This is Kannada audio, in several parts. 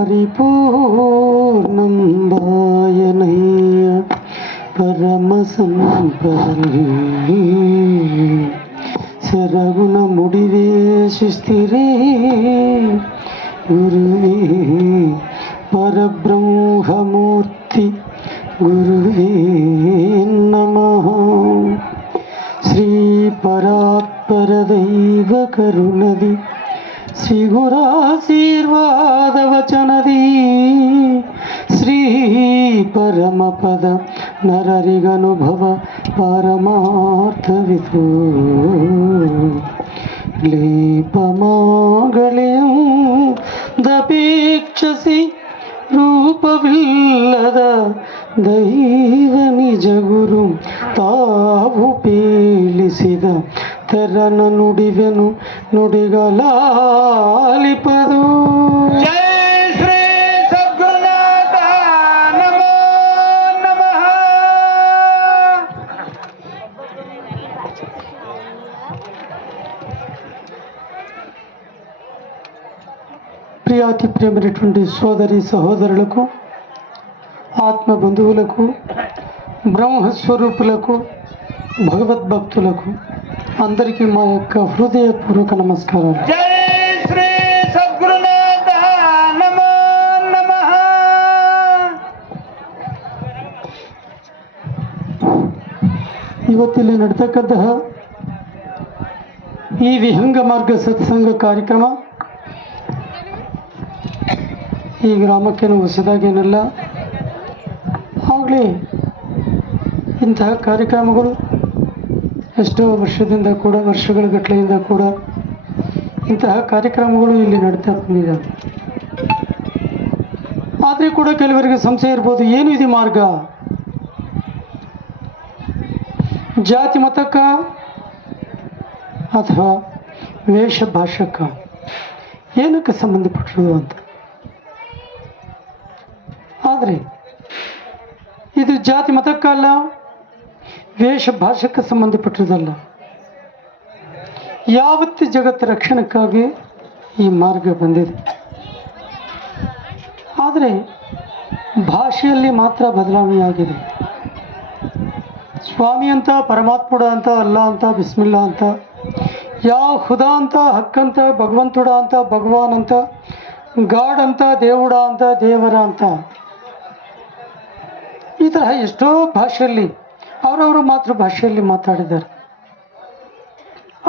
ಪರಿಪೂರ್ಣಂ ಭಾಯನಯ್ಯ ಪರಮ ಸಂಪದಲ್ಲಿ ಸರಗುಣ ಮುಡಿವೇಶಿಸ್ತಿರೇ ಗುರುವೇ ಪರಬ್ರಹ್ಮಮೂರ್ತಿ ಗುರುವೇ ನಮಃ. ಶ್ರೀ ಪರಾತ್ಪರ ದೈವ ಕರುಣದಿ ಶ್ರೀ ಗುರಾಶೀರ್ವಾದ ವಚನದಿ ಶ್ರೀ ಪರಮಪದ ನರರಿಗನುಭವ ಪಾರಮಾರ್ಥವಿತು ಲೇಪಮಾಗಳೆಯಂ ದಪೇಕ್ಷಸಿ ರೂಪವಿಲ್ಲದ ದೈವ ನಿಜ ಗುರು ತಾವು ಪೇಲಿಸಿದ ತೆರನ ನುಡಿವೆನು ನುಡಿಗಲಾಲಿಪದು. ಜೈ ಶ್ರೀ ಸದ್ಗುರುನಾಥ ನಮೋ ನಮಃ. ప్రియాతి ప్రియమైనటువంటి సోదరి సహోదరులకు, ఆత్మ బంధువులకు, బ్రహ్మస్వరూపులకు, భగవద్భక్తులకు అందరికీ మా యొక్క హృదయపూర్వక నమస్కారాలు. జై శ్రీ సద్గురునాಥ నమో నమః. ಇವತ್ತಿಲ್ಲಿ ನಡ್ತಕ್ಕಂತಹ ಈ ವಿಹಂಗ ಮಾರ್ಗ ಸತ್ಸಂಗ ಕಾರ್ಯಕ್ರಮ ಈ ಗ್ರಾಮಕ್ಕೇನು ಹೊಸದಾಗೇನಿಲ್ಲ. ಆಗಲೇ ಇಂತಹ ಕಾರ್ಯಕ್ರಮಗಳು ಎಷ್ಟೋ ವರ್ಷಗಳ ಗಟ್ಟಲೆಯಿಂದ ಕೂಡ ಇಂತಹ ಕಾರ್ಯಕ್ರಮಗಳು ಇಲ್ಲಿ ನಡೀತಾ ಬಂದಿದ್ದಾವೆ. ಆದರೆ ಕೂಡ ಕೆಲವರಿಗೆ ಸಂಶಯ ಇರ್ಬೋದು, ಏನು ಇದು ಮಾರ್ಗ? ಜಾತಿ ಮತಕ್ಕ ಅಥವಾ ವೇಷ ಭಾಷಕ್ಕ ಏನಕ್ಕೆ ಸಂಬಂಧಪಟ್ಟಿರೋದು ಅಂತ. ಆದರೆ ಇದು ಜಾತಿ ಮತಕ್ಕಲ್ಲ, ವೇಷ ಭಾಷಕ್ಕೆ ಸಂಬಂಧಪಟ್ಟಿರೋದಲ್ಲ. ಯಾವತ್ತು ಜಗತ್ತು ರಕ್ಷಣಕ್ಕಾಗಿ ಈ ಮಾರ್ಗ ಬಂದಿದೆ. ಆದರೆ ಭಾಷೆಯಲ್ಲಿ ಮಾತ್ರ ಬದಲಾವಣೆಯಾಗಿದೆ. ಸ್ವಾಮಿ ಅಂತ, ಪರಮಾತ್ಮುಡ ಅಂತ, ಅಲ್ಲ ಅಂತ, ಬಿಸ್ಮಿಲ್ಲಾ ಅಂತ, ಯಾವ ಹುದಾ ಅಂತ, ಹಕ್ಕಂತ, ಭಗವಂತುಡ ಅಂತ, ಭಗವಾನ್ ಅಂತ, ಗಾಡ್ ಅಂತ, దేవుಡ ಅಂತ, ದೇವರ ಅಂತ, ಈ ತರಹ ಎಷ್ಟೋ ಭಾಷೆಯಲ್ಲಿ ಅವರವರು ಮಾತೃಭಾಷೆಯಲ್ಲಿ ಮಾತಾಡಿದ್ದಾರೆ.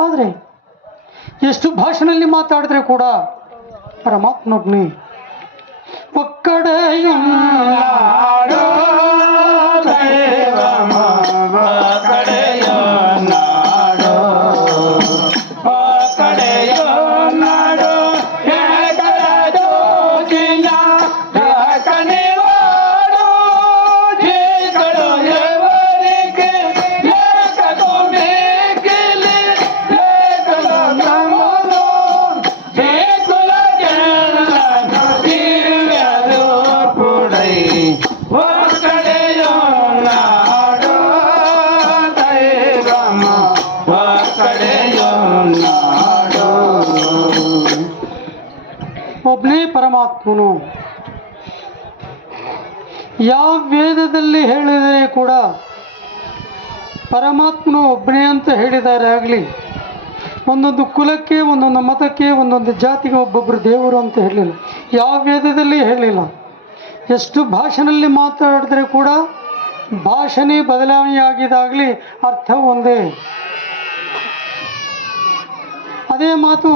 ಆದರೆ ಎಷ್ಟು ಭಾಷೆಯಲ್ಲಿ ಮಾತಾಡಿದ್ರೆ ಕೂಡ ಪರಮಾತ್ಮನೊಬ್ಬನೇ ಒಕ್ಕಡೆಯು ಒಬ್ಬನೇ ಪರಮಾತ್ಮನು. ಯಾವ ವೇದದಲ್ಲಿ ಹೇಳಿದರೆ ಕೂಡ ಪರಮಾತ್ಮನು ಒಬ್ಬನೇ ಅಂತ ಹೇಳಿದ್ದಾರೆ. ಆಗಲಿ ಒಂದೊಂದು ಕುಲಕ್ಕೆ, ಒಂದೊಂದು ಮತಕ್ಕೆ, ಒಂದೊಂದು ಜಾತಿಗೆ ಒಬ್ಬೊಬ್ಬರು ದೇವರು ಅಂತ ಹೇಳಲಿಲ್ಲ. ಯಾವ ವೇದದಲ್ಲಿ ಹೇಳಲಿಲ್ಲ. ಎಷ್ಟು ಭಾಷೆಯಲ್ಲಿ ಮಾತಾಡಿದ್ರೆ ಕೂಡ ಭಾಷೆನೇ ಬದಲಾವಣೆಯಾಗಿದ್ದಾಗಲಿ ಅರ್ಥ ಒಂದೇ. ಅದೇ ಮಾತು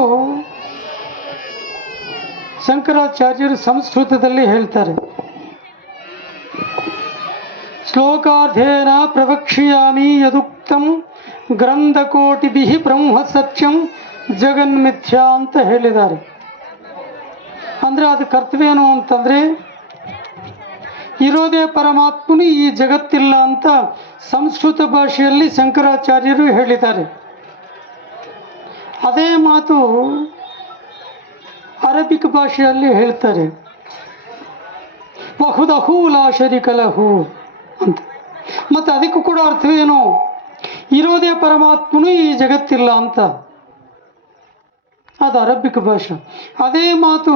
ಶಂಕರಾಚಾರ್ಯರು ಸಂಸ್ಕೃತದಲ್ಲಿ ಹೇಳ್ತಾರೆ. ಶ್ಲೋಕಾರ್ಥೇನ ಪ್ರವಕ್ಷ್ಯಾಮಿ ಯದುಕ್ತಂ ಗ್ರಂಥಕೋಟಿಭಿಃ ಬ್ರಹ್ಮ ಸತ್ಯಂ ಜಗನ್ಮಿಥ್ಯಾ ಅಂತ ಹೇಳಿದ್ದಾರೆ. ಅಂದರೆ ಅದು ಕರ್ತವ್ಯನು ಅಂತಂದರೆ ಇರೋದೇ ಪರಮಾತ್ಮನು, ಈ ಜಗತ್ತಿಲ್ಲ ಅಂತ ಸಂಸ್ಕೃತ ಭಾಷೆಯಲ್ಲಿ ಶಂಕರಾಚಾರ್ಯರು ಹೇಳಿದ್ದಾರೆ. ಅದೇ ಮಾತು ಅರಬಿಕ್ ಭಾಷೆಯಲ್ಲಿ ಹೇಳ್ತಾರೆ, ವಹುದಹು ಲಾ ಶರೀಕ ಲಹು ಅಂತ. ಮತ್ತು ಅದಕ್ಕೂ ಕೂಡ ಅರ್ಥವೇನು? ಇರೋದೇ ಪರಮಾತ್ಮನು, ಈ ಜಗತ್ತಿಲ್ಲ ಅಂತ. ಅದು ಅರಬಿಕ್ ಭಾಷೆ. ಅದೇ ಮಾತು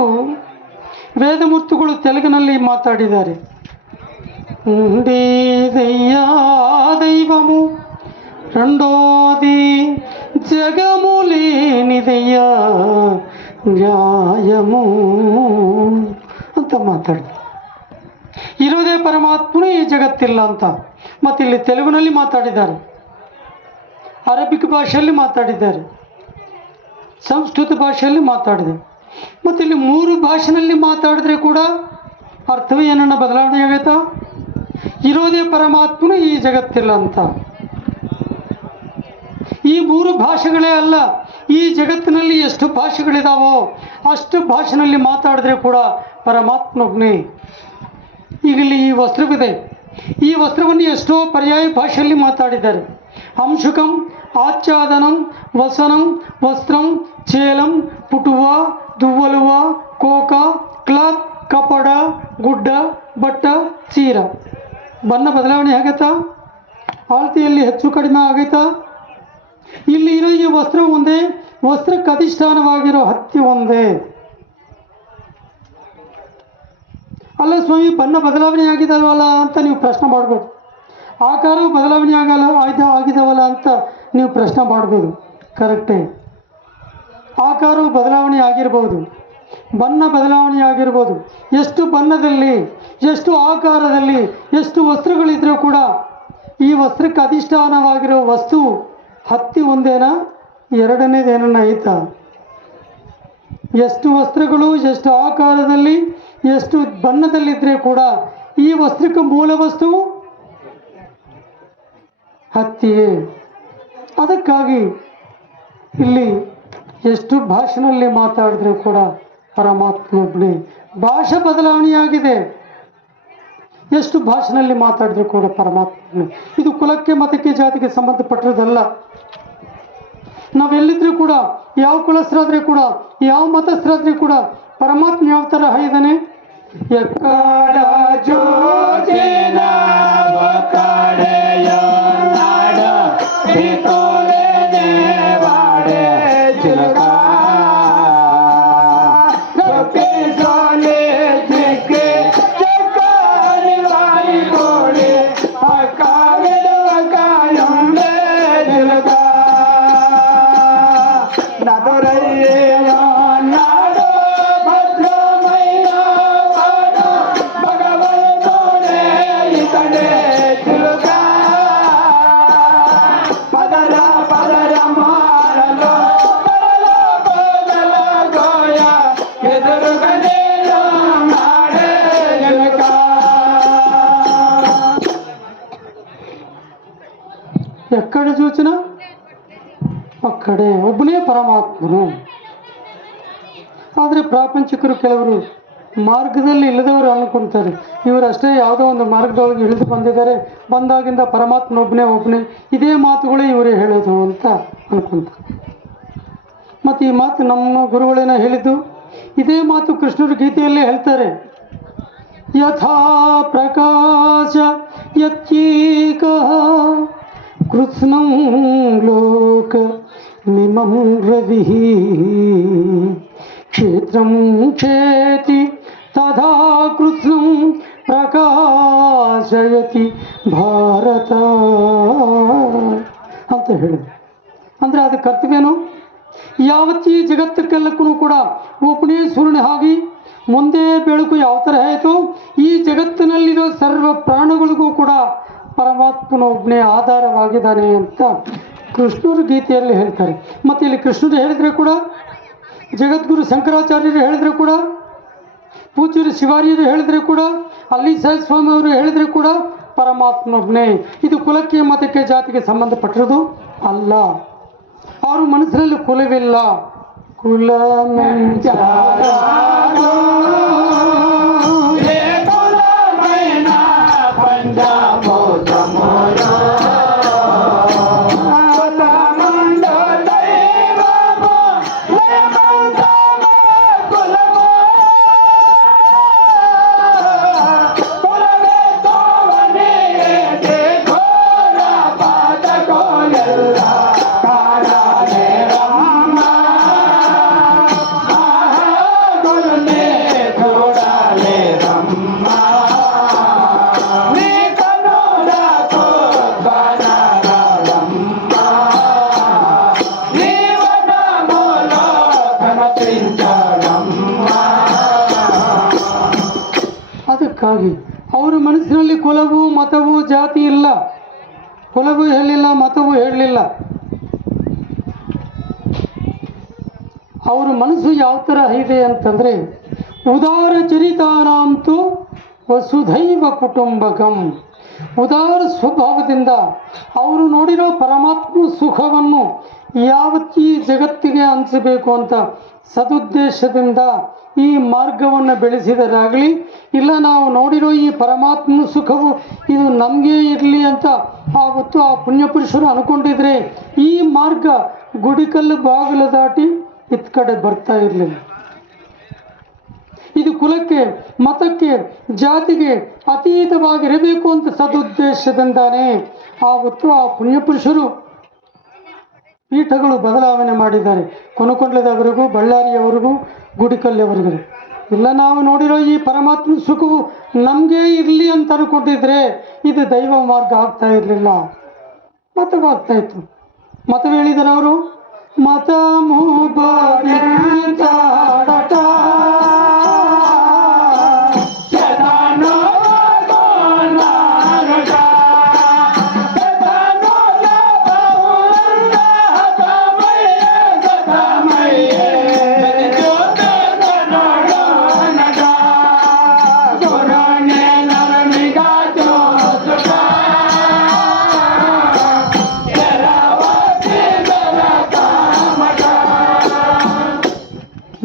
ವೇದಮೂರ್ತಿಗಳು ತೆಲುಗಿನಲ್ಲಿ మాట్లాడిದ್ದಾರೆ. ఉండేదయ్యా దైవము రెండోది జగము లేనిదయ్యా న్యాయము ಅಂತ ಮಾತಾಡಿದ್ರು. ಇರೋದೇ ಪರಮಾತ್ಮನು ಈ ಜಗತ್ತಿಲ್ಲ ಅಂತ. ಮತ್ತು ಇಲ್ಲಿ ತೆಲುಗಿನಲ್ಲಿ ಮಾತಾಡಿದ್ದಾರೆ, ಅರಬಿಕ್ ಭಾಷೆಯಲ್ಲಿ ಮಾತಾಡಿದ್ದಾರೆ, ಸಂಸ್ಕೃತ ಭಾಷೆಯಲ್ಲಿ ಮಾತಾಡಿದೆ. ಮತ್ತು ಇಲ್ಲಿ 3 ಭಾಷೆಯಲ್ಲಿ ಮಾತಾಡಿದ್ರೆ ಕೂಡ ಅರ್ಥವೇ ಏನನ್ನ ಬದಲಾವಣೆ ಆಗೈತಾ? ಇರೋದೇ ಪರಮಾತ್ಮನು ಈ ಜಗತ್ತಿಲ್ಲ ಅಂತ. ಈ 3 ಭಾಷೆಗಳೇ ಅಲ್ಲ, ಈ ಜಗತ್ತಿನಲ್ಲಿ ಎಷ್ಟು ಭಾಷೆಗಳಿದಾವೋ ಅಷ್ಟು ಭಾಷೆಯಲ್ಲಿ ಮಾತಾಡಿದ್ರೆ ಕೂಡ ಪರಮಾತ್ಮನೇ. ಈಗಲ್ಲಿ ಈ ವಸ್ತ್ರವಿದೆ, ಈ ವಸ್ತ್ರವನ್ನು ಎಷ್ಟೋ ಪರ್ಯಾಯ ಭಾಷೆಯಲ್ಲಿ ಮಾತಾಡಿದ್ದಾರೆ. ಅಂಶುಕಂ, ಆಚ್ಛಾದನಂ, ವಸನಂ, ವಸ್ತ್ರಂ, ಚೇಲಂ, ಪುಟುವ, ದುವ್ವಲುವ, ಕೋಕ, ಕ್ಲಾತ್, ಕಪಡ, ಗುಡ್ಡ, ಬಟ್ಟ, ಚೀರ. ಬಣ್ಣ ಬದಲಾವಣೆ ಆಗತ್ತಾ? ಅಳತೆಯಲ್ಲಿ ಹೆಚ್ಚು ಕಡಿಮೆ ಆಗೈತಾ? ಇಲ್ಲಿ ಇರೋ ಈ ವಸ್ತ್ರ ಒಂದೇ, ವಸ್ತ್ರಕ್ಕೆ ಅಧಿಷ್ಠಾನವಾಗಿರೋ ಹತ್ತಿ ಒಂದೇ. ಅಲ್ಲ ಸ್ವಾಮಿ, ಬಣ್ಣ ಬದಲಾವಣೆ ಆಗಿದಾವಲ್ಲ ಅಂತ ನೀವು ಪ್ರಶ್ನೆ ಮಾಡ್ಬೋದು. ಆಕಾರವು ಬದಲಾವಣೆ ಆಗಿದಾವಲ್ಲ ಅಂತ ನೀವು ಪ್ರಶ್ನೆ ಮಾಡ್ಬೋದು. ಕರೆಕ್ಟೇ, ಆಕಾರವು ಬದಲಾವಣೆ ಆಗಿರ್ಬೋದು, ಬಣ್ಣ ಬದಲಾವಣೆ ಆಗಿರ್ಬೋದು. ಎಷ್ಟು ಬಣ್ಣದಲ್ಲಿ, ಎಷ್ಟು ಆಕಾರದಲ್ಲಿ, ಎಷ್ಟು ವಸ್ತ್ರಗಳಿದ್ರೂ ಕೂಡ ಈ ವಸ್ತ್ರಕ್ಕೆ ಅಧಿಷ್ಠಾನವಾಗಿರೋ ವಸ್ತು ಹತ್ತಿ ಒಂದೇನಾ? ಎರಡನೇದೇನನ್ನ ಐತಾ? ಎಷ್ಟು ವಸ್ತ್ರಗಳು ಎಷ್ಟು ಆಕಾರದಲ್ಲಿ ಎಷ್ಟು ಬಣ್ಣದಲ್ಲಿದ್ದರೆ ಕೂಡ ಈ ವಸ್ತ್ರಕ್ಕೆ ಮೂಲ ವಸ್ತು ಹತ್ತಿಯೇ. ಅದಕ್ಕಾಗಿ ಇಲ್ಲಿ ಎಷ್ಟು ಭಾಷೆಯಲ್ಲಿ ಮಾತಾಡಿದ್ರೆ ಕೂಡ ಪರಮಾತ್ಮೊಬ್ಬನೇ. ಭಾಷೆ ಬದಲಾವಣೆಯಾಗಿದೆ, ಎಷ್ಟು ಭಾಷೆಯಲ್ಲಿ ಮಾತಾಡಿದ್ರೆ ಕೂಡ ಪರಮಾತ್ಮನೇ. ಇದು ಕುಲಕ್ಕೆ ಮತಕ್ಕೆ ಜಾತಿಗೆ ಸಂಬಂಧಪಟ್ಟಿರೋದಲ್ಲ. ನಾವೆಲ್ಲಿದ್ರೂ ಕೂಡ, ಯಾವ ಕುಲಸ್ಥರಾದ್ರೆ ಕೂಡ, ಯಾವ ಮತಸ್ಥರಾದ್ರೆ ಕೂಡ ಪರಮಾತ್ಮ ಯಾವ ಥರ ಇದ್ದಾನೆ? ಎಕ್ಕಡ ಜೋಜಿನ ಬಕಡೆಯ ನಾಡ ಬಿತೋಲೆ ದೇವಾಡೆ ಚಿಲಕ ಸೊಲೆ ಚಿಕ್ಕೆ ಚಕ್ಕಾರಿ ವಾರಿ ಕೋಡೆ ಅಕ್ಕಾಗಿಡುವ ಕಾಯೊಂದೆ ಚಿಲಕ ನದೊರೆಯ ನಾಡು ಭದ್ರಮೈನ ವಾಡು ಭಗವಂತೋಡೆ ಇತಡೆ ಚಿಲಕ ಪದರ ಪದರ ಮಾರಲು ಬರಲ ಬೋದಲ ಗೋಯ ಎದುರುಗಡೆಯೋ ನಾಡೆ ಚಿಲಕ. ಎಕ್ಕಡೆ ಸೂಚನ ಅಕ್ಕಡೆ ಒಬ್ಬನೇ ಪರಮಾತ್ಮನು. ಆದರೆ ಪ್ರಾಪಂಚಿಕರು ಕೆಲವರು ಮಾರ್ಗದಲ್ಲಿ ಇಲ್ಲದವರು ಅನ್ಕೊಂತಾರೆ, ಇವರಷ್ಟೇ ಯಾವುದೋ ಒಂದು ಮಾರ್ಗದೊಳಗೆ ಇಳಿದು ಬಂದಿದ್ದಾರೆ, ಬಂದಾಗಿಂದ ಪರಮಾತ್ಮ ಒಬ್ಬನೇ. ಇದೇ ಮಾತುಗಳೇ ಇವರೇ ಹೇಳೋದು ಅಂತ ಅನ್ಕೊಂತಾರೆ. ಮತ್ತು ಈ ಮಾತು ನಮ್ಮ ಗುರುಗಳೇನ ಹೇಳಿದ್ದು, ಇದೇ ಮಾತು ಕೃಷ್ಣರು ಗೀತೆಯಲ್ಲೇ ಹೇಳ್ತಾರೆ. ಯಥಾ ಪ್ರಕಾಶ ಯತ್ಯೇಕಃ ಕೃತ್ಸ್ನಂ ಲೋಕ ಮಿಮಂ ರವಿಃ ಕ್ಷೇತ್ರಂ ಕ್ಷೇತಿ ತಥಾ ಕೃತ್ಸ್ನಂ ಪ್ರಕಾಶಯತಿ ಭಾರತ ಅಂತ ಹೇಳಿದೆ. ಅಂದರೆ ಅದಕ್ಕೆ ಅರ್ಥವೇನು? ಯಾವತ್ತಿ ಜಗತ್ತಕ್ಕೆಲ್ಲಕ್ಕೂ ಕೂಡ ಒಬ್ಬನೇ ಸೂರ್ಯನ ಹಾಗೆ ಮುಂದೆ ಬೆಳಕು ಯಾವ ಥರ ಆಯಿತು, ಈ ಜಗತ್ತಿನಲ್ಲಿರೋ ಸರ್ವ ಪ್ರಾಣಿಗಳಿಗೂ ಕೂಡ ಪರಮಾತ್ಮನ ಒಬ್ಬನೇ ಆಧಾರವಾಗಿದ್ದಾನೆ ಅಂತ ಕೃಷ್ಣರು ಗೀತೆಯಲ್ಲಿ ಹೇಳ್ತಾರೆ. ಮತ್ತು ಇಲ್ಲಿ ಕೃಷ್ಣರು ಹೇಳಿದರೆ ಕೂಡ, ಜಗದ್ಗುರು ಶಂಕರಾಚಾರ್ಯರು ಹೇಳಿದರೆ ಕೂಡ, ಪೂಜ್ಯರು ಶಿವಾರ್ಯರು ಹೇಳಿದರೆ ಕೂಡ, ಅಲ್ಲಿ ಸ್ವಾಮಿ ಅವರು ಹೇಳಿದರೆ ಕೂಡ ಪರಮಾತ್ಮನೊಬ್ಬನೇ. ಇದು ಕುಲಕ್ಕೆ ಮತಕ್ಕೆ ಜಾತಿಗೆ ಸಂಬಂಧಪಟ್ಟಿರೋದು ಅಲ್ಲ. ಅವರು ಮನಸ್ಸಿನಲ್ಲಿ ಕುಲವಿಲ್ಲ. ಕುಲ ಕಾರಣ ಅದಕ್ಕಾಗಿ ಅವರ ಮನಸ್ಸಿನಲ್ಲಿ ಕುಲವು ಮತವು ಜಾತಿ ಇಲ್ಲ, ಕುಲವೂ ಹೇಳಲಿಲ್ಲ, ಮತವೂ ಹೇಳಲಿಲ್ಲ. ಅವ್ರ ಮನಸ್ಸು ಯಾವ ಥರ ಇದೆ ಅಂತಂದರೆ, ಉದಾರ ಚರಿತಾನಾಂತು ವಸುಧೈವ ಕುಟುಂಬಕಂ. ಉದಾರ ಸ್ವಭಾವದಿಂದ ಅವರು ನೋಡಿರೋ ಪರಮಾತ್ಮ ಸುಖವನ್ನು ಯಾವತ್ತೀ ಜಗತ್ತಿಗೆ ಹಂಚಬೇಕು ಅಂತ ಸದುದ್ದೇಶದಿಂದ ಈ ಮಾರ್ಗವನ್ನು ಬೆಳೆಸಿದರಾಗಲಿ, ಇಲ್ಲ ನಾವು ನೋಡಿರೋ ಈ ಪರಮಾತ್ಮ ಸುಖವು ಇದು ನಮಗೆ ಇರಲಿ ಅಂತ ಆವತ್ತು ಆ ಪುಣ್ಯಪುರುಷರು ಅನ್ಕೊಂಡಿದ್ರೆ ಈ ಮಾರ್ಗ ಗುಡಿಕಲ್ಲು ಬಾಗಿಲು ದಾಟಿ ಇತ್ ಕಡೆ ಬರ್ತಾ ಇರಲಿಲ್ಲ. ಇದು ಕುಲಕ್ಕೆ, ಮತಕ್ಕೆ, ಜಾತಿಗೆ ಅತೀತವಾಗಿರಬೇಕು ಅಂತ ಸದುದ್ದೇಶದಿಂದಾನೇ ಆವತ್ತು ಆ ಪುಣ್ಯಪುರುಷರು ಪೀಠಗಳು ಬದಲಾವಣೆ ಮಾಡಿದ್ದಾರೆ. ಕೊನಕೊಂಡದವರೆಗೂ, ಬಳ್ಳಾರಿಯವರೆಗೂ, ಗುಡಿಕಲ್ಲಿಯವರೆಗೂ. ಇಲ್ಲ ನಾವು ನೋಡಿರೋ ಈ ಪರಮಾತ್ಮ ಸುಖವು ನಮಗೆ ಇರಲಿ ಅಂತ ಅನ್ಕೊಂಡಿದ್ರೆ ಇದು ದೈವ ಮಾರ್ಗ ಆಗ್ತಾ ಇರಲಿಲ್ಲ, ಮತವಾಗ್ತಾ ಇತ್ತು. ಮತವು ಹೇಳಿದ್ದಾರೆ ಅವರು, ಮತಮು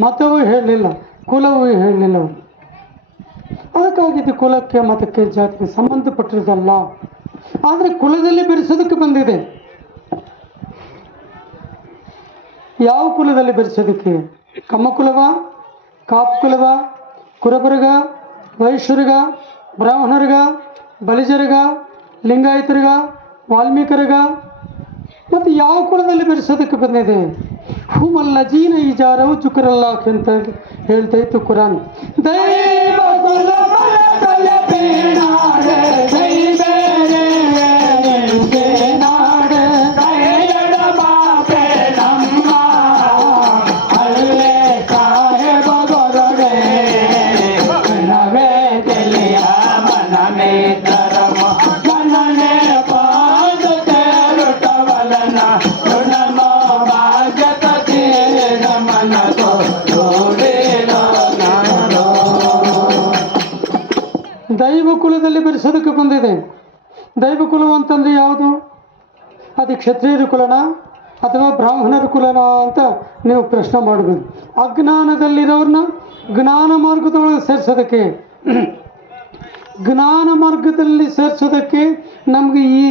ಮತವೂ ಹೇಳಲಿಲ್ಲ, ಕುಲವೂ ಹೇಳಲಿಲ್ಲ ಅವರು. ಅದಕ್ಕಾಗಿದ್ದು ಕುಲಕ್ಕೆ, ಮತಕ್ಕೆ, ಜಾತಿಗೆ ಸಂಬಂಧಪಟ್ಟಿರೋದಲ್ಲ. ಆದರೆ ಕುಲದಲ್ಲಿ ಬೆರೆಸೋದಕ್ಕೆ ಬಂದಿದೆ. ಯಾವ ಕುಲದಲ್ಲಿ ಬೆರೆಸೋದಕ್ಕೆ? ಕಮ್ಮಕುಲವ, ಕಾಪ್ ಕುಲವ, ಕುರಬರಿಗ, ವೈಶ್ಯರಿಗ, ಬ್ರಾಹ್ಮಣರಿಗ, ಬಲಿಜರಿಗ, ಲಿಂಗಾಯತರಿಗ, ವಾಲ್ಮೀಕರಿಗ, ಮತ್ತು ಯಾವ ಕುಲದಲ್ಲಿ ಬೆರೆಸೋದಕ್ಕೆ ಬಂದಿದೆ? ಹುಮಲ್ಲ ಜೀನ ಈ ಜಾರವು ಚುಕರಲ್ಲ ಅಂತ ಹೇಳ್ತಾ ಇತ್ತು ಕುರಾನ್. ದೈವ ಕುಲ ದೈವ ಕುಲದಲ್ಲಿ ಬೆರೆಸೋದಕ್ಕೆ ಬಂದಿದೆ. ದೈವ ಕುಲವು ಅಂತಂದ್ರೆ ಯಾವುದು? ಅದು ಕ್ಷತ್ರಿಯರ ಕುಲನ ಅಥವಾ ಬ್ರಾಹ್ಮಣರ ಕುಲನ ಅಂತ ನೀವು ಪ್ರಶ್ನೆ ಮಾಡಬೇಕು. ಅಜ್ಞಾನದಲ್ಲಿರೋರನ್ನ ಜ್ಞಾನ ಮಾರ್ಗದೊಳಗೆ ಸೇರಿಸೋದಕ್ಕೆ, ಜ್ಞಾನ ಮಾರ್ಗದಲ್ಲಿ ಸೇರಿಸೋದಕ್ಕೆ ನಮಗೆ ಈ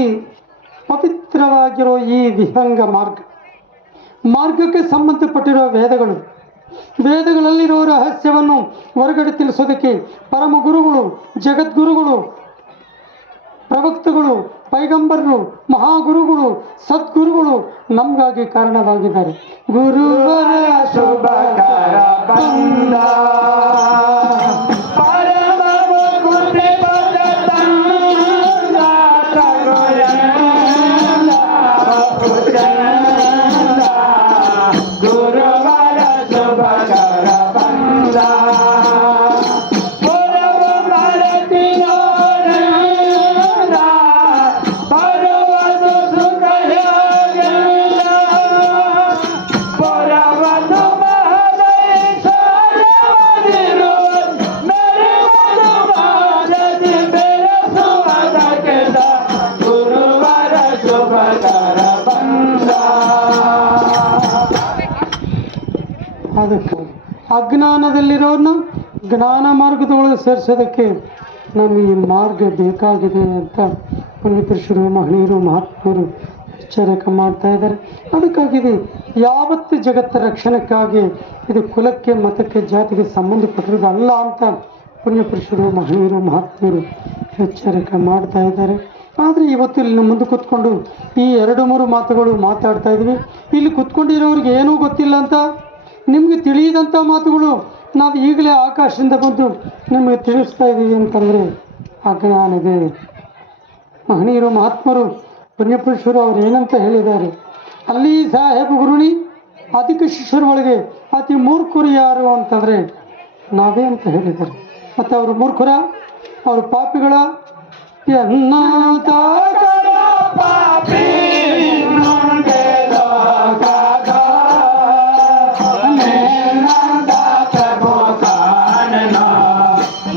ಪವಿತ್ರವಾಗಿರೋ ಈ ವಿಹಂಗ ಮಾರ್ಗಕ್ಕೆ ಸಂಬಂಧಪಟ್ಟಿರೋ ವೇದಗಳು, ವೇದಗಳಲ್ಲಿರೋ ರಹಸ್ಯವನ್ನು ಹೊರಗಡೆ ತಿಳಿಸೋದಕ್ಕೆ ಪರಮ ಗುರುಗಳು, ಜಗದ್ಗುರುಗಳು, ಪ್ರವಕ್ತಗಳು, ಪೈಗಂಬರರು, ಮಹಾಗುರುಗಳು, ಸದ್ಗುರುಗಳು ನಮಗಾಗಿ ಕಾರಣವಾಗಿದ್ದಾರೆ. ಗುರುವರ ಶುಭಕರ ಬಂದ ಅದಕ್ಕೆ ಅಜ್ಞಾನದಲ್ಲಿರೋರನ್ನ ಜ್ಞಾನ ಮಾರ್ಗದೊಳಗೆ ಸೇರಿಸೋದಕ್ಕೆ ನಮಗೆ ಈ ಮಾರ್ಗ ಬೇಕಾಗಿದೆ ಅಂತ ಪುರುಷರು, ಮಹನೀಯರು, ಮಹಾತ್ಮರು ಎಚ್ಚರಿಕೆ ಮಾಡ್ತಾ ಇದ್ದಾರೆ. ಅದಕ್ಕಾಗಿದೆ ಯಾವತ್ತು ಜಗತ್ತ ರಕ್ಷಣೆಕ್ಕಾಗಿ ಇದು ಕುಲಕ್ಕೆ, ಮತಕ್ಕೆ, ಜಾತಿಗೆ ಸಂಬಂಧಪಟ್ಟಿರೋದು ಅಲ್ಲ ಅಂತ ಪುರುಷರು, ಮಹನೀಯರು, ಮಹಾತ್ಮರು ಎಚ್ಚರಿಕೆ ಮಾಡ್ತಾ ಇದ್ದಾರೆ. ಆದರೆ ಇವತ್ತು ಇಲ್ಲಿ ಮುಂದೆ ಕೂತ್ಕೊಂಡು ಈ 2-3 ಮಾತುಗಳು ಮಾತಾಡ್ತಾ ಇದ್ವಿ. ಇಲ್ಲಿ ಕೂತ್ಕೊಂಡಿರೋರಿಗೆ ಏನೂ ಗೊತ್ತಿಲ್ಲ ಅಂತ, ನಿಮಗೆ ತಿಳಿಯದಂಥ ಮಾತುಗಳು ನಾವು ಈಗಲೇ ಆಕಾಶದಿಂದ ಬಂದು ನಿಮಗೆ ತಿಳಿಸ್ತಾ ಇದ್ದೀವಿ ಅಂತಂದರೆ ಅಜ್ಞಾನಿದೆ. ಮಹನೀಯರು, ಮಹಾತ್ಮರು, ಪುಣ್ಯಪುರುಷರು ಅವ್ರು ಏನಂತ ಹೇಳಿದ್ದಾರೆ? ಅಲ್ಲಿ ಸಾಹೇಬ ಗುರುಣಿ ಅಧಿಕ ಶಿಷ್ಯರ ಒಳಗೆ ಅತಿ ಮೂರ್ಖರು ಯಾರು ಅಂತಂದರೆ ನಾವೇ ಅಂತ ಹೇಳಿದ್ದಾರೆ. ಮತ್ತು ಅವರು ಮೂರ್ಖರ ಅವರು ಪಾಪಿಗಳ ಎನ್ನಾತ ಪಾಪಿ ನೊಂದೆ ಲೋಕದ ನಿನ್ನಂತ ಪ್ರಭು ಕಾಣನ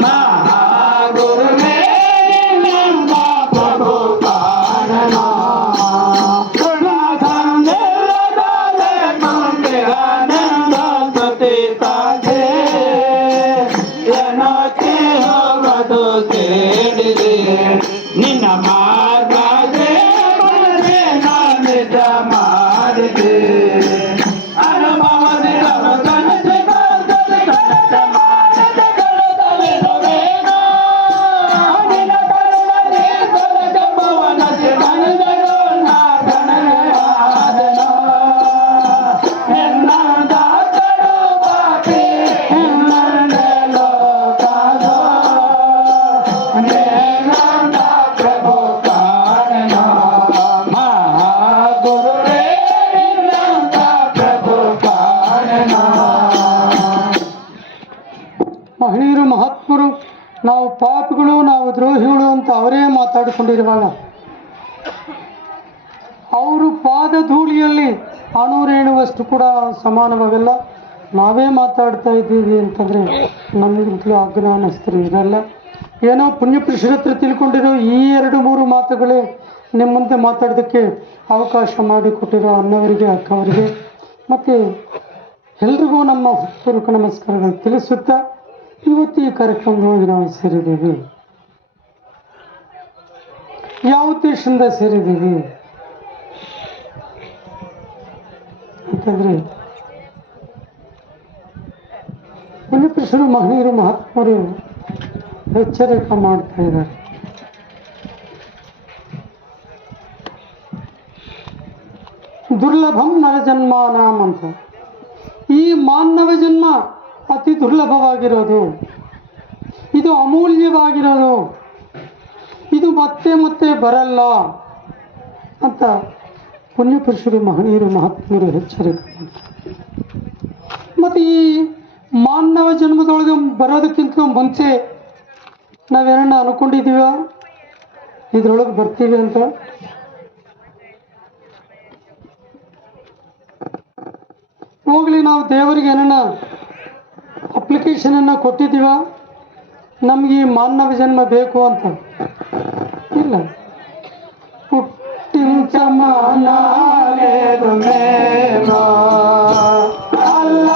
ಮಹಾಗುರುವೇ ನಿನ್ನ ಪ್ರಭು ಕಾಣನ ಗುಣ ಸಂದೇಹದಲೆ ಮಂದಿರಾನಂದ ಸುತಿತಾಗೆ ಏನೋತಿ ಹೋಗದು ಕೇಳಿದೆ ನಿನ್ನ ಮಾರ್ಗದೆ ಬರದೆ ನಾನು ನಿಜ ಮಾಡಿದೆ ಅನುಭವದಿ ಕನಸು ಕನಸು ಕನಸು ಮಾಡದೆ ಕಳೆದಲೆ ನೊವೇನ ನಿನ್ನ ಕರುಣೆ ಸಲಗಮವನದಿ ನನಗರು ನಾ ಗಣನೆಯಾದೆನ ಎನ್ನದಾತರು ಪಾಪಿ ಎನ್ನಂದೆ ಲೋಕದ ನೇನಂದ ಪ್ರಭು ಕಾಣನ ಮಹಾಗುರುವೇ ನಿನ್ನಂತ ಪ್ರಭು ಕಾಣನ ಮಹನೀಯರು ಮಹಾತ್ಮರು ನಾವು ಪಾಪಿಗಳು ನಾವು ದ್ರೋಹಿಗಳು ಅಂತ ಅವರೇ ಮಾತಾಡಿಕೊಂಡಿರುವಾಗ ಅವರು ಪಾದ ಧೂಳಿಯಲ್ಲಿ ಅಣುರೇಣುವಷ್ಟು ಕೂಡ ಸಮಾನವಾಗಲ್ಲ. ನಾವೇ ಮಾತಾಡ್ತಾ ಇದ್ದೀವಿ ಅಂತಂದರೆ ನಮಗಿಂತಲೂ ಅಜ್ಞಾನಸ್ಥರು ಇರಲ್ಲ. ಏನೋ ಪುಣ್ಯಪುರುಷರ ಹತ್ರ ತಿಳ್ಕೊಂಡಿರೋ ಈ 2-3 ಮಾತುಗಳೇ ನಿಮ್ಮ ಮುಂದೆ ಮಾತಾಡೋದಕ್ಕೆ ಅವಕಾಶ ಮಾಡಿಕೊಟ್ಟಿರೋ ಅಣ್ಣವರಿಗೆ ಅಕ್ಕವರಿಗೆ ಮತ್ತು ಎಲ್ರಿಗೂ ನಮ್ಮ ಹೃತ್ಪೂರ್ವಕ ನಮಸ್ಕಾರಗಳು ತಿಳಿಸುತ್ತಾ ಇವತ್ತು ಈ ಕಾರ್ಯಕ್ರಮದೊಳಗೆ ನಾವು ಸೇರಿದ್ದೀವಿ. ಯಾವ ಉದ್ದೇಶದಿಂದ ಸೇರಿದ್ದೀವಿ ಅಂತಂದರೆ ಪುಣ್ಯಪುರುಷರು ಮಹನೀಯರು ಮಹಾತ್ಮರು ಎಚ್ಚರಿಕೆ ಮಾಡ್ತಾ ಇದ್ದಾರೆ. ದುರ್ಲಭಂ ನರಜನ್ಮಾನಾಂ ಅಂತ. ಈ ಮಾನವ ಜನ್ಮ ಅತಿ ದುರ್ಲಭವಾಗಿರೋದು, ಇದು ಅಮೂಲ್ಯವಾಗಿರೋದು, ಇದು ಮತ್ತೆ ಮತ್ತೆ ಬರಲ್ಲ ಅಂತ ಪುಣ್ಯಪುರುಷರು ಮಹನೀಯರು ಮಹಾತ್ಮರು ಎಚ್ಚರಿಕೆ ಮಾಡ್ತಾರೆ. ಮತ್ತು ಈ ಮಾನವ ಜನ್ಮದೊಳಗೆ ಬರೋದಕ್ಕಿಂತ ಮುಂಚೆ ನಾವೇನನ್ನ ಅನ್ಕೊಂಡಿದ್ದೀವ ಇದ್ರೊಳಗೆ ಬರ್ತೀವಿ ಅಂತ? ಹೋಗ್ಲಿ, ನಾವು ದೇವರಿಗೆ ಏನನ್ನ ಅಪ್ಲಿಕೇಶನನ್ನು ಕೊಟ್ಟಿದ್ದೀವ ನಮ್ಗೆ ಈ ಮಾನವ ಜನ್ಮ ಬೇಕು ಅಂತ? ಇಲ್ಲ. ಹುಟ್ಟಿಂಚ ಮಾನಾಲೇದು ಮೇಮ ಅಲ್ಲ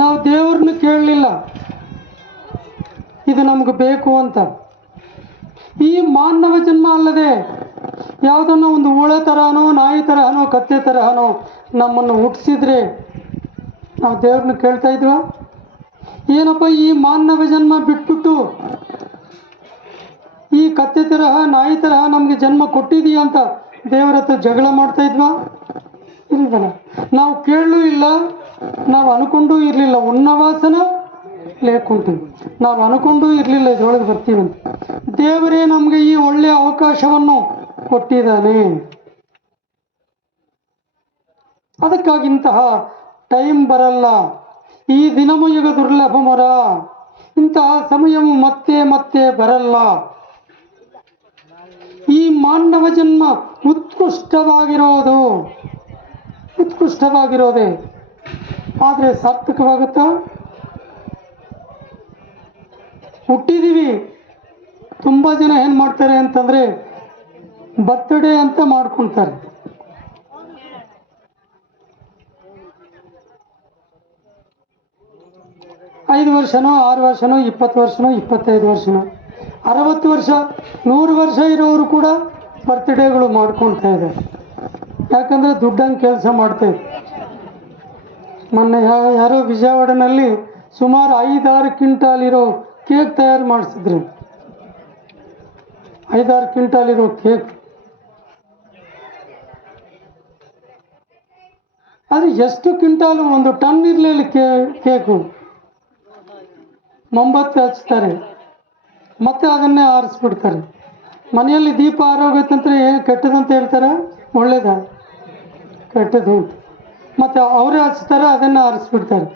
ನಾವು ದೇವ್ರನ್ನ ಕೇಳಲಿಲ್ಲ ಇದು ನಮ್ಗೆ ಬೇಕು ಅಂತ. ಈ ಮಾನವ ಜನ್ಮ ಅಲ್ಲದೆ ಯಾವುದನ್ನೋ ಒಂದು ಹುಳ ತರಹನೋ ನಾಯಿ ತರಹನೋ ಕತ್ತೆ ತರಹನೋ ನಮ್ಮನ್ನು ಹುಟ್ಟಿಸಿದ್ರೆ ನಾವು ದೇವ್ರನ್ನ ಕೇಳ್ತಾ ಇದ್ವ? ಏನಪ್ಪ ಈ ಮಾನವ ಜನ್ಮ ಬಿಟ್ಬಿಟ್ಟು ಈ ಕತ್ತೆ ತರಹ ನಾಯಿ ತರಹ ನಮಗೆ ಜನ್ಮ ಕೊಟ್ಟಿದೀಯ ಅಂತ ದೇವರ ಹತ್ರ ಜಗಳ ಮಾಡ್ತಾ ಇದ್ವಾ? ಇಲ್ವಲ್ಲ. ನಾವು ಕೇಳಲೂ ಇಲ್ಲ, ನಾವು ಅನ್ಕೊಂಡೂ ಇರಲಿಲ್ಲ. ಉನ್ನವಾಸನ ಲೇಕುಂತೀವಿ, ನಾವು ಅನ್ಕೊಂಡೂ ಇರಲಿಲ್ಲ ಇದ್ರೊಳಗೆ ಬರ್ತೀವಿ ಅಂತ. ದೇವರೇ ನಮಗೆ ಈ ಒಳ್ಳೆಯ ಅವಕಾಶವನ್ನು ಕೊಟ್ಟಿದ್ದಾನೆ. ಅದಕ್ಕಾಗಿಂತಹ ಟೈಮ್ ಬರಲ್ಲ. ಈ ದಿನಮಯುಗ ದುರ್ಲಭ ಮರ, ಇಂತಹ ಸಮಯವು ಮತ್ತೆ ಮತ್ತೆ ಬರಲ್ಲ. ಈ ಮಾನವ ಜನ್ಮ ಉತ್ಕೃಷ್ಟವಾಗಿರೋದೇ ಆದರೆ ಸಾರ್ಥಕವಾಗುತ್ತಾ? ಹುಟ್ಟಿದೀವಿ. ತುಂಬ ಜನ ಏನು ಮಾಡ್ತಾರೆ ಅಂತಂದರೆ ಬರ್ತ್ಡೇ ಅಂತ ಮಾಡ್ಕೊಳ್ತಾರೆ. 5 ವರ್ಷನೋ 6 ವರ್ಷನೋ 20 ವರ್ಷನೋ 25 ವರ್ಷನೋ 60 ವರ್ಷ 100 ವರ್ಷ ಇರೋರು ಕೂಡ ಬರ್ತ್ಡೇಗಳು ಮಾಡ್ಕೊಳ್ತಾ ಇದ್ದಾರೆ. ಯಾಕಂದರೆ ದುಡ್ಡಂಗೆ ಕೆಲಸ ಮಾಡ್ತಾಯಿದ್ರು. ಮೊನ್ನೆ ಯಾರೋ ವಿಜಯವಾಡನಲ್ಲಿ ಸುಮಾರು 5-6 ಕ್ವಿಂಟಾಲ್ ಇರೋ ಕೇಕ್ ತಯಾರು ಮಾಡಿಸಿದ್ರು. 5-6 ಕ್ವಿಂಟಾಲ್ ಇರೋ ಕೇಕ್. ಅದು ಎಷ್ಟು ಕ್ವಿಂಟಾಲು, 1 ಟನ್ ಇರಲಿಲ್ಲ ಕೇಕು. ಮೊಂಬತ್ತು ಹಚ್ತಾರೆ, ಮತ್ತೆ ಅದನ್ನೇ ಆರಿಸ್ಬಿಡ್ತಾರೆ. ಮನೆಯಲ್ಲಿ ದೀಪ ಆರೋಗ್ಯತಂತ್ರ ಏನು ಕೆಟ್ಟದಂತ ಹೇಳ್ತಾರೆ, ಒಳ್ಳೇದ ಕೆಟ್ಟದು ಅಂತ. ಮತ್ತು ಅವರೇ ಹಚ್ತಾರೆ, ಅದನ್ನು ಆರಿಸ್ಬಿಡ್ತಾರೆ.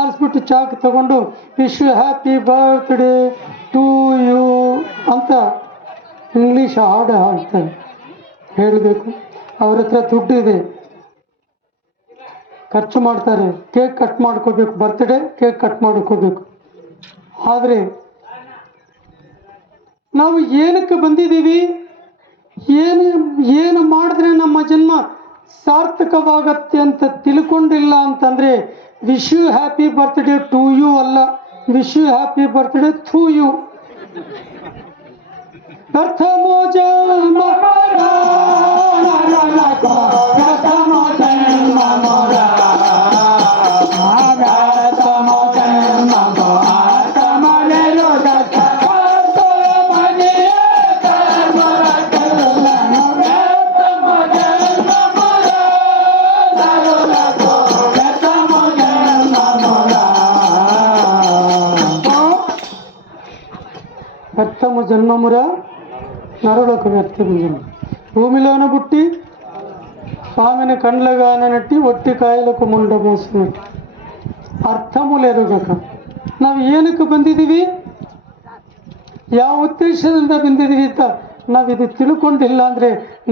ಆರಿಸ್ಬಿಟ್ಟು ಚಾಕ್ ತಗೊಂಡು wish you happy birthday to you ಅಂತ ಇಂಗ್ಲೀಷ್ ಹಾಡು ಹಾಡ್ತಾರೆ. ಹೇಳಬೇಕು, ಅವ್ರ ಹತ್ರ ದುಡ್ಡಿದೆ, ಖರ್ಚು ಮಾಡ್ತಾರೆ. ಕೇಕ್ ಕಟ್ ಮಾಡ್ಕೋಬೇಕು, ಬರ್ತ್ಡೇ ಕೇಕ್ ಕಟ್ ಮಾಡ್ಕೋಬೇಕು. ಆದರೆ ನಾವು ಏನಕ್ಕೆ ಬಂದಿದ್ದೀವಿ, ಏನು ಮಾಡಿದ್ರೆ ನಮ್ಮ ಜನ್ಮ ಸಾರ್ಥಕವಾಗತ್ತೆ ಅಂತ ತಿಳ್ಕೊಂಡಿಲ್ಲ ಅಂತಂದರೆ wish you happy birthday to you ಅಲ್ಲ, ವಿಶ್ ಯು ಹ್ಯಾಪಿ ಬರ್ತ್ಡೇ ಥೂ ಯು. ಪ್ರಥಮೋ ಜನ್ಮ ప్రథమ జన్మముర నరులకు వ్యక్తి భూమిలోన పుట్టి స్వామిని కండ్లగాన నట్టి ఒట్టి కాయలకు ಮುಂಡ ಮೋಸಿನಟ್ಟಿ. ಅರ್ಥముಲೆರುಗಕ ನಾವು ಏನಕ್ಕೆ ಬಂದಿದ್ದೀವಿ, ಯಾವ ಉದ್ದೇಶದಿಂದ ಬಂದಿದ್ದೀವಿ ಅಂತ ನಾವು ಇದು ತಿಳ್ಕೊಂಡಿಲ್ಲ ಅಂದರೆ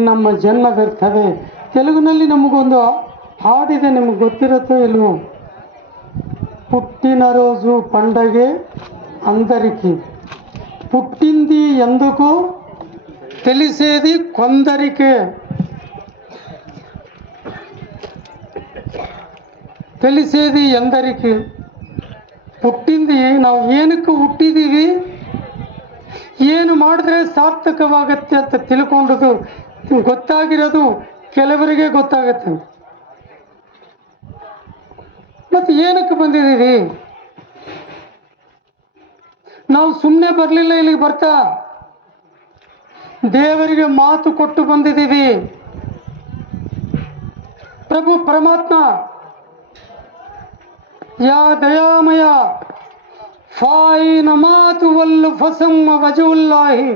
ನಮ್ಮ ಜನ್ಮ ವ್ಯರ್ಥವೇ. ತೆಲುಗಿನಲ್ಲಿ ನಮಗೊಂದು ಹಾಡಿದೆ, ನಿಮಗೆ ಗೊತ್ತಿರುತ್ತೋ ಇಲ್ವೋ. పుట్టిన రోజు పండగే అందరికీ, పుట్టింది ఎందుకు తెలిసేది కొందరికే. తెలిసేది ಎಂದರಿಕೆ. ಹುಟ್ಟಿಂದು ನಾವು ಏನಕ್ಕೆ ಹುಟ್ಟಿದ್ದೀವಿ, ಏನು ಮಾಡಿದ್ರೆ ಸಾರ್ಥಕವಾಗತ್ತೆ ಅಂತ ತಿಳ್ಕೊಂಡದು ಗೊತ್ತಾಗಿರೋದು ಕೆಲವರಿಗೆ ಗೊತ್ತಾಗತ್ತೆ. ಮತ್ತು ಏನಕ್ಕೆ ಬಂದಿದ್ದೀವಿ, ನಾವು ಸುಮ್ಮನೆ ಬರಲಿಲ್ಲ ಇಲ್ಲಿಗೆ. ಬರ್ತಾ ದೇವರಿಗೆ ಮಾತು ಕೊಟ್ಟು ಬಂದಿದ್ದೀವಿ. ಪ್ರಭು ಪರಮಾತ್ಮ ಯಾ ದಯಾಮಯ ಫಾಯಿನ ಮಾತು ವಲ್ಲು ಫಸಮ್ಮ ವಜುಲ್ಲಾಹಿ.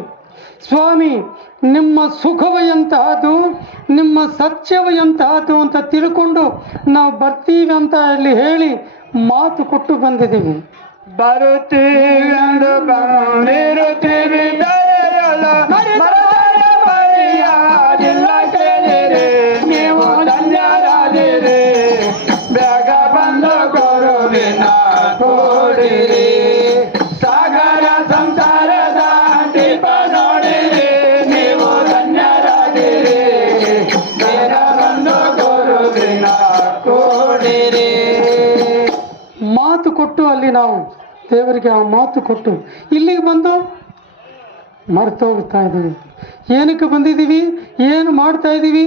ಸ್ವಾಮಿ, ನಿಮ್ಮ ಸುಖವ ಎಂತಹದ್ದು, ನಿಮ್ಮ ಸತ್ಯವ ಎಂತಹದ್ದು ಅಂತ ತಿಳ್ಕೊಂಡು ನಾವು ಬರ್ತೀವಿ ಅಂತ ಇಲ್ಲಿ ಹೇಳಿ ಮಾತು ಕೊಟ್ಟು ಬಂದಿದ್ದೀವಿ. ಬರುತ್ತೀವೆಂದು ಬಂದಿರುತ್ತೀವಿ, ಬೆರೆಯಲು ಮರೆಯಾದಿಲ್ಲ ಕೇಳಿರಿ, ನೀವು ಧನ್ಯರಾದಿರಿ. ಬೇಗ ಬಂದು ಗುರುವಿನ ಕೂಡಿರಿ, ಸಾಗರ ಸಂಸಾರದ ದೀಪ ನೋಡಿರಿ, ನೀವು ಧನ್ಯರಾದಿರಿ. ಬೇಗ ಬಂದು ಗುರುವಿನ ಕೂಡಿರಿ. ಮಾತು ಕೊಟ್ಟು ಅಲ್ಲಿ ನಾವು ದೇವರಿಗೆ ಆ ಮಾತು ಕೊಟ್ಟು ಇಲ್ಲಿಗೆ ಬಂದು ಮರ್ತೋಗ್ತಾ ಇದ್ದೀವಿ. ಏನಕ್ಕೆ ಬಂದಿದ್ದೀವಿ, ಏನು ಮಾಡ್ತಾ ಇದ್ದೀವಿ.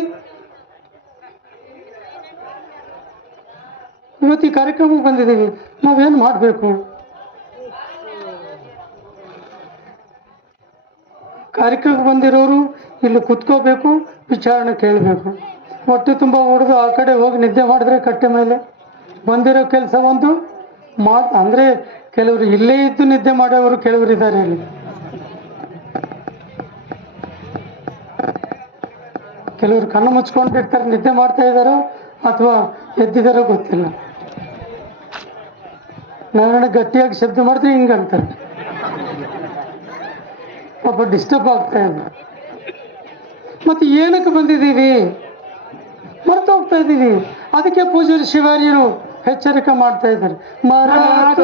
ಇವತ್ತು ಈ ಕಾರ್ಯಕ್ರಮಕ್ಕೆ ಬಂದಿದ್ದೀವಿ, ನಾವೇನು ಮಾಡಬೇಕು. ಕಾರ್ಯಕ್ರಮಕ್ಕೆ ಬಂದಿರೋರು ಇಲ್ಲಿ ಕುತ್ಕೋಬೇಕು, ವಿಚಾರಣೆ ಕೇಳಬೇಕು. ಹೊಟ್ಟೆ ತುಂಬ ಹೊಡೆದು ಆ ಕಡೆ ಹೋಗಿ ನಿದ್ದೆ ಮಾಡಿದ್ರೆ ಕಟ್ಟೆ ಮೇಲೆ ಬಂದಿರೋ ಕೆಲಸ ಒಂದು ಅಂದರೆ ಕೆಲವರು ಇಲ್ಲೇ ಇದ್ದು ನಿದ್ದೆ ಮಾಡೋರು ಕೆಲವರು ಇದ್ದಾರೆ. ಇಲ್ಲಿ ಕೆಲವರು ಕಣ್ಣು ಮುಚ್ಕೊಂಡಿರ್ತಾರೆ, ನಿದ್ದೆ ಮಾಡ್ತಾ ಇದ್ದಾರೋ ಅಥವಾ ಎದ್ದಿದ್ದಾರೋ ಗೊತ್ತಿಲ್ಲ. ನಾನು ಗಟ್ಟಿಯಾಗಿ ಶಬ್ದ ಮಾಡಿದ್ರೆ ಹಿಂಗೆ ಅಂತಾರೆ, ಪಾಪ ಡಿಸ್ಟರ್ಬ್ ಆಗ್ತಾ ಇದೆ. ಮತ್ತು ಏನಕ್ಕೆ ಬಂದಿದ್ದೀವಿ, ಮರ್ತು ಹೋಗ್ತಾ ಇದ್ದೀವಿ. ಅದಕ್ಕೆ ಪೂಜಾರಿ ಶಿವಾರಿಯರು ಎಚ್ಚರಿಕೆ ಮಾಡ್ತಾ ಇದ್ದಾರೆ. ರಾಜ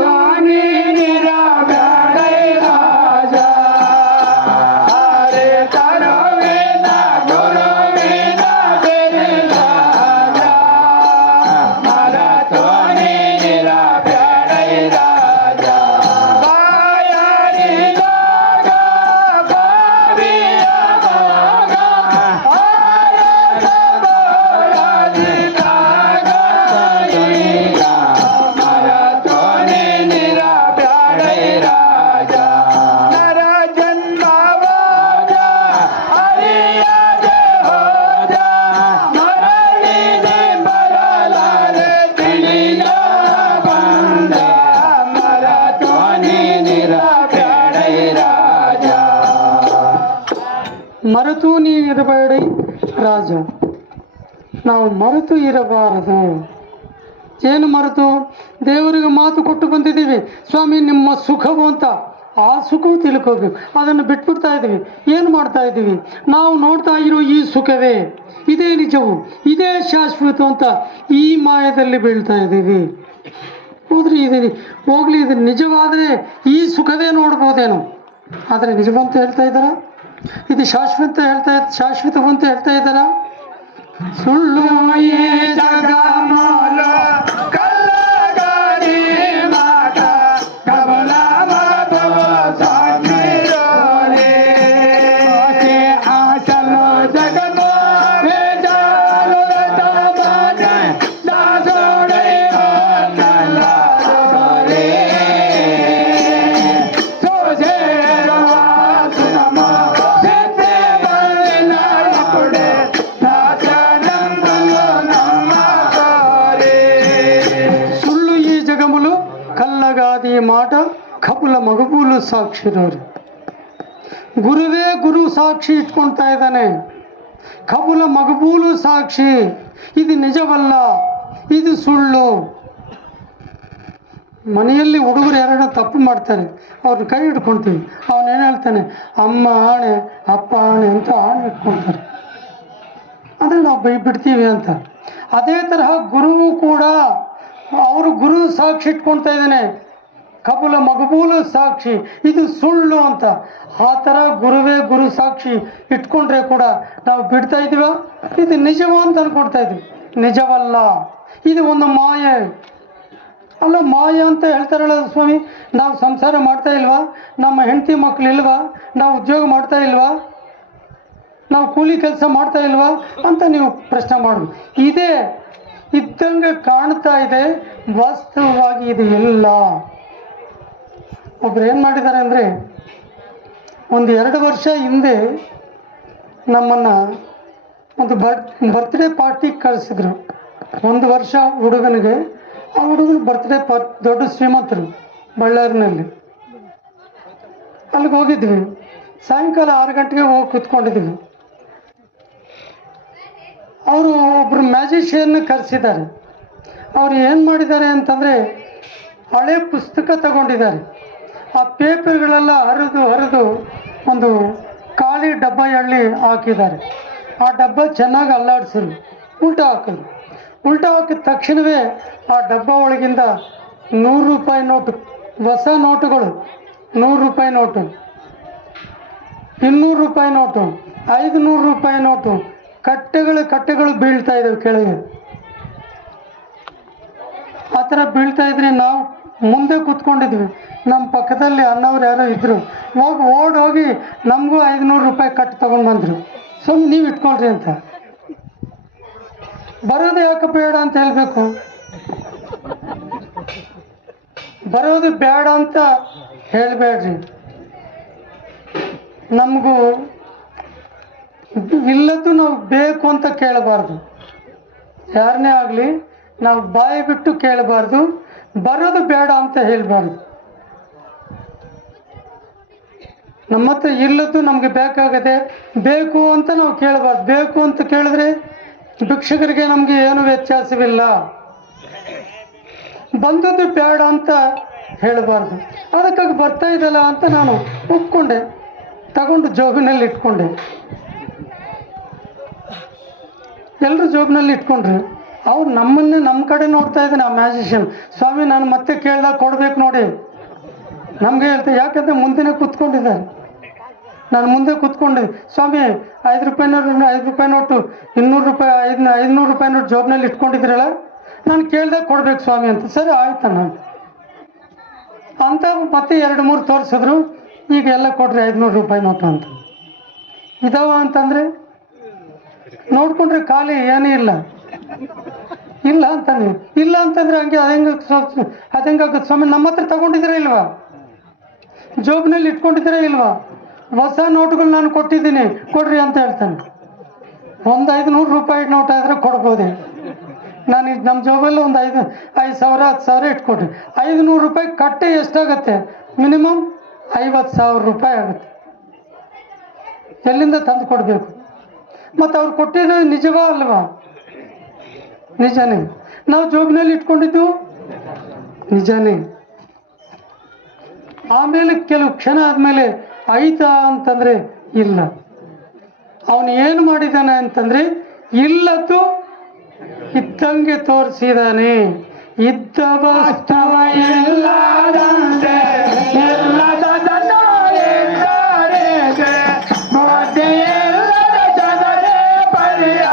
ರಾಜ. ನಾವು ಮರೆತು ಇರಬಾರದು. ಏನು ಮರೆತು? ದೇವರಿಗೆ ಮಾತು ಕೊಟ್ಟು ಬಂದಿದ್ದೀವಿ, ಸ್ವಾಮಿ ನಿಮ್ಮ ಸುಖವು ಅಂತ. ಆ ಸುಖವು ತಿಳ್ಕೋಬೇಕು. ಅದನ್ನು ಬಿಟ್ಬಿಡ್ತಾ ಇದ್ದೀವಿ. ಏನು ಮಾಡ್ತಾ ಇದ್ದೀವಿ? ನಾವು ನೋಡ್ತಾ ಇರೋ ಈ ಸುಖವೇ, ಇದೇ ನಿಜವು, ಇದೇ ಶಾಶ್ವತ ಅಂತ ಈ ಮಾಯದಲ್ಲಿ ಬೀಳ್ತಾ ಇದ್ದೀವಿ. ಹೋದ್ರಿ ಹೋಗ್ಲಿ, ಇದು ನಿಜವಾದರೆ ಈ ಸುಖವೇ ನೋಡ್ಬೋದೇನೋ, ಆದರೆ ನಿಜವಂತ ಹೇಳ್ತಾ ಇದ್ದಾರ? ಇದು ಶಾಶ್ವತವಂತ ಹೇಳ್ತಾ ಇದ್ದಾರ? ಸುಳ್ಳು ಈ ಜಗಮಾಲ ಕಲ್ಲಗಾಡಿ ಮಾಟ ಕಮಲ ಮಾಧವ ಸಾಕ್ಷಿರೋರೆ. ಆಸೆ ಆಸಲು ಜಗಮೋರೆ ಜಾಲು ತಬಾಜೆ ದಾಸೋಡೆ ನಲ್ಲರೆ. ಸೋಜೇರೋ ಆಸನಮ ಸೆತ್ತೆ ಬಂದಿನ ಪುಡೆ ಸುಳ್ಳು ಈ ಜಗములు ಕಲ್ಲಗಾದಿ ಮಾಟ ಕಪುಲ ಮಗಬೂಲು ಸಾಕ್ಷಿರೋರು. ಗುರುವೇ ಗುರು ಸಾಕ್ಷಿ ಇಟ್ಕೊಳ್ತಾ ಇದ್ದಾನೆ. ಕಪುಲ ಮಗಬೂಲು ಸಾಕ್ಷಿ. ಇದು ನಿಜವಲ್ಲ, ಇದು ಸುಳ್ಳು. ಮನೆಯಲ್ಲಿ ಹುಡುಗರು ಯಾರನ್ನ ತಪ್ಪು ಮಾಡ್ತಾರೆ, ಅವ್ರನ್ನ ಕೈ ಹಿಡ್ಕೊಳ್ತೀವಿ. ಅವನೇನು ಹೇಳ್ತಾನೆ? ಅಮ್ಮ ಆಣೆ ಅಪ್ಪ ಆಣೆ ಅಂತ ಆಣೆ ಇಟ್ಕೊಳ್ತಾರೆ. ಅಂದರೆ ನಾವು ಬಿಡ್ತೀವಿ ಅಂತ. ಅದೇ ತರಹ ಗುರುವು ಕೂಡ ಅವರು ಗುರು ಸಾಕ್ಷಿ ಇಟ್ಕೊಳ್ತಾ ಇದ್ದಾನೆ, ಕಪುಲ ಮಗಬೂಲು ಸಾಕ್ಷಿ. ಇದು ಸುಳ್ಳು ಅಂತ. ಆ ಥರ ಗುರುವೇ ಗುರು ಸಾಕ್ಷಿ ಇಟ್ಕೊಂಡ್ರೆ ಕೂಡ ನಾವು ಬಿಡ್ತಾ ಇದ್ದೀವ? ಇದು ನಿಜವ ಅಂತ ಅನ್ಕೊಡ್ತಾ ಇದ್ವಿ. ನಿಜವಲ್ಲ, ಇದು ಒಂದು ಮಾಯೆ. ಅಲ್ಲ, ಮಾಯ ಅಂತ ಹೇಳ್ತಾರಲ್ಲ ಸ್ವಾಮಿ. ನಾವು ಸಂಸಾರ ಮಾಡ್ತಾ ಇಲ್ವಾ? ನಮ್ಮ ಹೆಂಡತಿ ಮಕ್ಕಳು ಇಲ್ವಾ? ನಾವು ಉದ್ಯೋಗ ಮಾಡ್ತಾ ಇಲ್ವಾ? ನಾವು ಕೂಲಿ ಕೆಲಸ ಮಾಡ್ತಾ ಇಲ್ವಾ ಅಂತ ನೀವು ಪ್ರಶ್ನೆ ಮಾಡೋದು. ಇದೇ ಇದ್ದಂಗೆ ಕಾಣ್ತಾ ಇದೆ, ವಾಸ್ತವವಾಗಿ ಇದು ಇಲ್ಲ. ಒಬ್ರು ಏನು ಮಾಡಿದ್ದಾರೆ ಅಂದರೆ, ಒಂದು 2 ವರ್ಷ ಹಿಂದೆ ನಮ್ಮನ್ನು ಒಂದು ಬರ್ತ್ಡೇ ಪಾರ್ಟಿಗೆ ಕಳಿಸಿದ್ರು. 1 ವರ್ಷ ಹುಡುಗನಿಗೆ. ಆ ಹುಡುಗನ ಬರ್ತ್ಡೇ ದೊಡ್ಡ ಶ್ರೀಮಂತರು ಬಳ್ಳಾರಿನಲ್ಲಿ. ಅಲ್ಲಿಗೆ ಹೋಗಿದ್ವಿ. ಸಾಯಂಕಾಲ 6 ಗಂಟೆಗೆ ಹೋಗಿ ಕೂತ್ಕೊಂಡಿದ್ವಿ. ಅವರು ಒಬ್ಬರು ಮ್ಯಾಜಿಷಿಯನ್ನ ಕರೆಸಿದ್ದಾರೆ. ಅವರು ಏನು ಮಾಡಿದ್ದಾರೆ ಅಂತಂದರೆ, ಹಳೆ ಪುಸ್ತಕ ತಗೊಂಡಿದ್ದಾರೆ. ಆ ಪೇಪರ್ಗಳೆಲ್ಲ ಹರಿದು ಒಂದು ಖಾಲಿ ಡಬ್ಬ ಎಳ್ಳಿ ಹಾಕಿದ್ದಾರೆ. ಆ ಡಬ್ಬ ಚೆನ್ನಾಗಿ ಅಲ್ಲಾಡಿಸಿದ್ರು, ಉಲ್ಟಾ ಹಾಕಿದ್ರು. ಉಲ್ಟಾ ಹಾಕಿದ ತಕ್ಷಣವೇ ಆ ಡಬ್ಬ ಒಳಗಿಂದ 100 ರೂಪಾಯಿ ನೋಟು, ಹೊಸ ನೋಟುಗಳು, 100 ರೂಪಾಯಿ ನೋಟು, 200 ರೂಪಾಯಿ ನೋಟು, 500 ರೂಪಾಯಿ ನೋಟು, ಕಟ್ಟೆಗಳು ಬೀಳ್ತಾ ಇದ್ದಾವೆ ಕೆಳಗೆ. ಆ ಥರ ಬೀಳ್ತಾ ಇದ್ರೆ ನಾವು ಮುಂದೆ ಕೂತ್ಕೊಂಡಿದ್ವಿ. ನಮ್ಮ ಪಕ್ಕದಲ್ಲಿ ಅಣ್ಣವ್ರು ಯಾರೋ ಇದ್ದರು. ಓಡೋಗಿ ನಮಗೂ 500 ರೂಪಾಯಿ ಕಟ್ಟು ತೊಗೊಂಡು ಬಂದರು. ಸುಮ್ಮನೆ ನೀವು ಇಟ್ಕೊಳ್ರಿ ಅಂತ. ಬರೋದು ಯಾಕೆ ಬೇಡ ಅಂತ ಹೇಳಬೇಕು? ಬರೋದು ಬೇಡ ಅಂತ ಹೇಳಬೇಡ್ರಿ. ನಮಗೂ ಇಲ್ಲದ್ದು ನಾವು ಬೇಕು ಅಂತ ಕೇಳಬಾರ್ದು. ಯಾರನ್ನೇ ಆಗಲಿ ನಾವು ಬಾಯಿ ಬಿಟ್ಟು ಕೇಳಬಾರ್ದು. ಬರೋದು ಬೇಡ ಅಂತ ಹೇಳಬಾರ್ದು. ನಮ್ಮ ಹತ್ರ ಇಲ್ಲದ್ದು ನಮಗೆ ಬೇಕಾಗದೆ ಬೇಕು ಅಂತ ನಾವು ಕೇಳಬಾರ್ದು. ಬೇಕು ಅಂತ ಕೇಳಿದ್ರೆ ಭಿಕ್ಷಕರಿಗೆ ನಮಗೆ ಏನು ವ್ಯತ್ಯಾಸವಿಲ್ಲ. ಬಂದದ್ದು ಬೇಡ ಅಂತ ಹೇಳಬಾರ್ದು. ಅದಕ್ಕಾಗಿ ಬರ್ತಾ ಇದಲ್ಲ ಅಂತ ನಾನು ಒಪ್ಕೊಂಡೆ, ತಗೊಂಡು ಜೋಬಿನಲ್ಲಿ ಇಟ್ಕೊಂಡೆ. ಎಲ್ಲರೂ ಜೋಬಿನಲ್ಲಿ ಇಟ್ಕೊಂಡ್ರು. ಅವ್ರು ನಮ್ಮನ್ನೇ ನಮ್ಮ ಕಡೆ ನೋಡ್ತಾ ಇದ್ದಾನೆ ಆ ಮ್ಯಾಜಿಷಿಯನ್. ಸ್ವಾಮಿ ನಾನು ಮತ್ತೆ ಕೇಳ್ದಾಗ ಕೊಡ್ಬೇಕು ನೋಡಿ ನಮಗೆ ಹೇಳ್ತಾರೆ. ಯಾಕಂದರೆ ಮುಂದೆನೇ ಕೂತ್ಕೊಂಡಿದ್ದಾರೆ. ನಾನು ಮುಂದೆ ಕೂತ್ಕೊಂಡೆ. ಸ್ವಾಮಿ 5 ರೂಪಾಯಿ ನೋಟು 200 ರೂಪಾಯಿ 500 ರೂಪಾಯಿ ನೋಟು ಜೋಬ್ನಲ್ಲಿ ಇಟ್ಕೊಂಡಿದ್ರಲ್ಲ, ನಾನು ಕೇಳ್ದಾಗ ಕೊಡ್ಬೇಕು ಸ್ವಾಮಿ ಅಂತ. ಸರಿ ಆಯ್ತಣ್ಣ ಅಂತ ಮತ್ತೆ 2-3 ತೋರಿಸಿದ್ರು. ಈಗ ಎಲ್ಲ ಕೊಡ್ರಿ 500 ರೂಪಾಯಿ ನೋಟು ಅಂತ. ಇದಾವ ಅಂತಂದರೆ ನೋಡ್ಕೊಂಡ್ರೆ ಖಾಲಿ ಏನೂ ಇಲ್ಲ ಅಂತಾನೆ. ಇಲ್ಲ ಅಂತಂದ್ರೆ ಹಂಗೆ ಅದಂಗಾಗುತ್ತೆ ಸ್ವಾಮಿ. ನಮ್ಮ ಹತ್ರ ತಗೊಂಡಿದ್ರೆ ಇಲ್ವಾ? ಜೋಬ್ನಲ್ಲಿ ಇಟ್ಕೊಂಡಿದ್ರೆ ಇಲ್ವಾ? ಹೊಸ ನೋಟುಗಳು ನಾನು ಕೊಟ್ಟಿದ್ದೀನಿ ಕೊಡ್ರಿ ಅಂತ ಹೇಳ್ತಾನೆ. ಒಂದು 500 ರೂಪಾಯಿ ನೋಟ್ ಆದರೆ ಕೊಡ್ಬೋದೆ. ನಾನು ಈಗ ನಮ್ಮ ಜೋಬಲ್ಲಿ ಒಂದು 5,000 10,000 ಇಟ್ಕೊಡ್ರಿ. 500 ರೂಪಾಯಿ ಕಟ್ಟೆ ಎಷ್ಟಾಗತ್ತೆ? ಮಿನಿಮಮ್ 50,000 ರೂಪಾಯಿ ಆಗುತ್ತೆ. ಎಲ್ಲಿಂದ ತಂದು ಕೊಡಬೇಕು? ಮತ್ತು ಅವ್ರು ಕೊಟ್ಟಿದ್ದು ನಿಜವಾ ಅಲ್ವಾ? ನಿಜನೇ. ನಾವು ಜೋಬಿನಲ್ಲಿ ಇಟ್ಕೊಂಡಿದ್ದು ನಿಜನೇ. ಆಮೇಲೆ ಕೆಲವು ಕ್ಷಣ ಆದಮೇಲೆ ಆಯ್ತಾ ಅಂತಂದ್ರೆ ಇಲ್ಲ. ಅವನು ಏನು ಮಾಡಿದ್ದಾನೆ ಅಂತಂದ್ರೆ ಇಲ್ಲದ್ದು ಇದ್ದಂಗೆ ತೋರಿಸಿದಾನೆ. ಇದ್ದ ವಸ್ತುವ ಇಲ್ಲದಂತೆ